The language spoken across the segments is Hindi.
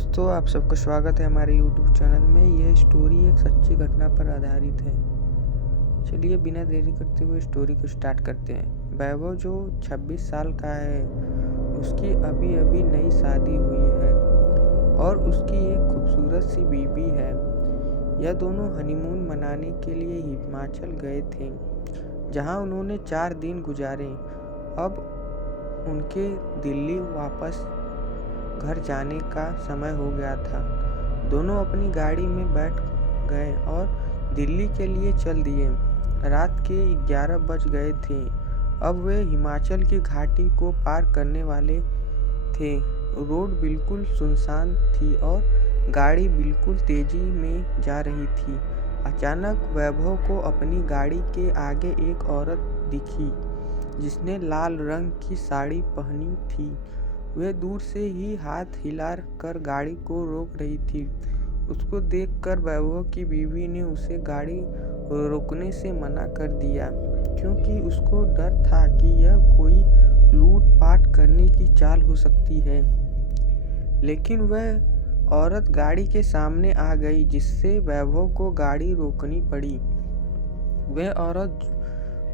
दोस्तों, आप सबका स्वागत है हमारे YouTube चैनल में। यह स्टोरी एक सच्ची घटना पर आधारित है। चलिए बिना देरी करते हुए स्टोरी को स्टार्ट करते हैं। वैभव जो 26 साल का है, उसकी अभी अभी नई शादी हुई है और उसकी एक खूबसूरत सी बीवी है। यह दोनों हनीमून मनाने के लिए हिमाचल गए थे, जहां उन्होंने 4 दिन गुजारे। अब उनके दिल्ली वापस घर जाने का समय हो गया था। दोनों अपनी गाड़ी में बैठ गए और दिल्ली के लिए चल दिए। रात के 11 बज गए थे। अब वे हिमाचल की घाटी को पार करने वाले थे। रोड बिल्कुल सुनसान थी और गाड़ी बिल्कुल तेजी में जा रही थी। अचानक वैभव को अपनी गाड़ी के आगे एक औरत दिखी, जिसने लाल रंग की साड़ी पहनी थी। वह दूर से ही हाथ हिला कर गाड़ी को रोक रही थी। उसको देखकर वैभव की बीवी ने उसे गाड़ी रोकने से मना कर दिया, क्योंकि उसको डर था कि यह कोई लूट-पाट करने की चाल हो सकती है। लेकिन वह औरत गाड़ी के सामने आ गई, जिससे वैभव को गाड़ी रोकनी पड़ी। वह औरत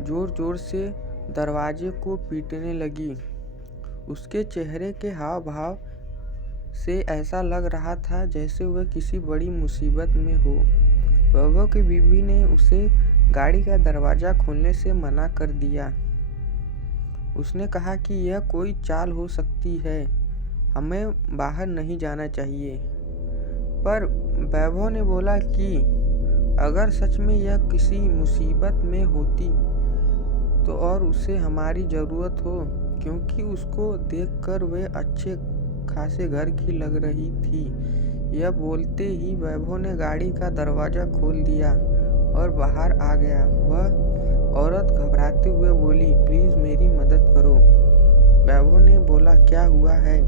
जोर-जोर से दरवाजे को पीटने लगी। उसके चेहरे के हाव-भाव से ऐसा लग रहा था जैसे वह किसी बड़ी मुसीबत में हो। वैभव की बीवी ने उसे गाड़ी का दरवाजा खोलने से मना कर दिया। उसने कहा कि यह कोई चाल हो सकती है, हमें बाहर नहीं जाना चाहिए। पर वैभव ने बोला कि अगर सच में यह किसी मुसीबत में होती तो और उसे हमारी ज़रूरत हो, क्योंकि उसको देखकर वे अच्छे खासे घर की लग रही थी। यह बोलते ही वैभव ने गाड़ी का दरवाज़ा खोल दिया और बाहर आ गया। वह औरत घबराते हुए बोली, प्लीज़ मेरी मदद करो। वैभव ने बोला, क्या हुआ है?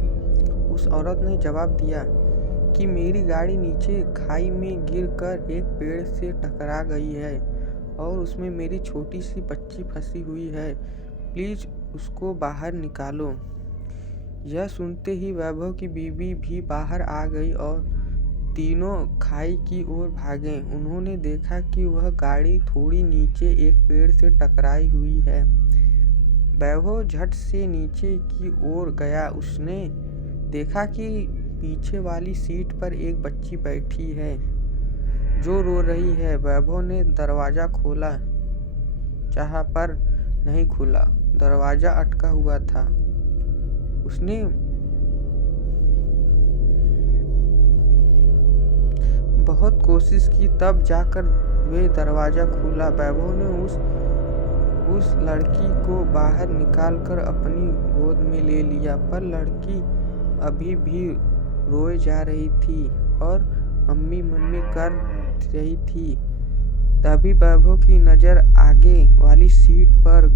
उस औरत ने जवाब दिया कि मेरी गाड़ी नीचे खाई में गिरकर एक पेड़ से टकरा गई है और उसमें मेरी छोटी सी बच्ची फंसी हुई है। प्लीज़ उसको बाहर निकालो। यह सुनते ही वैभव की बीवी भी बाहर आ गई और तीनों खाई की ओर भागे। उन्होंने देखा कि वह गाड़ी थोड़ी नीचे एक पेड़ से टकराई हुई है। वैभव झट से नीचे की ओर गया। उसने देखा कि पीछे वाली सीट पर एक बच्ची बैठी है जो रो रही है। वैभव ने दरवाज़ा खोला चाहा पर नहीं खुला। दरवाज़ा अटका हुआ था। उसने बहुत कोशिश की, तब जाकर वे दरवाज़ा खुला। वैभव ने उस लड़की को बाहर निकालकर अपनी गोद में ले लिया, पर लड़की अभी भी रोए जा रही थी और मम्मी मम्मी कर रही थी। तभी वैभव की नज़र आगे वाली सीट पर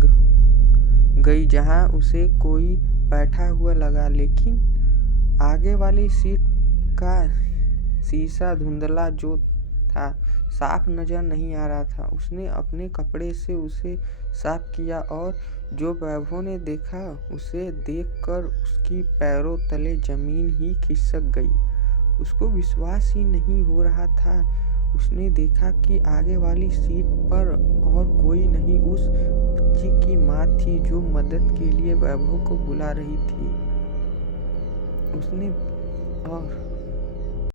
गई, जहां उसे कोई बैठा हुआ लगा। लेकिन आगे वाली सीट का शीशा धुंधला जो था, साफ नजर नहीं आ रहा था। उसने अपने कपड़े से उसे साफ किया और जो वैभव ने देखा, उसे देखकर उसकी पैरों तले जमीन ही खिसक गई। उसको विश्वास ही नहीं हो रहा था। उसने देखा कि आगे वाली सीट पर और कोई नहीं, उस बच्ची की माँ थी जो मदद के लिए वैभव को बुला रही थी।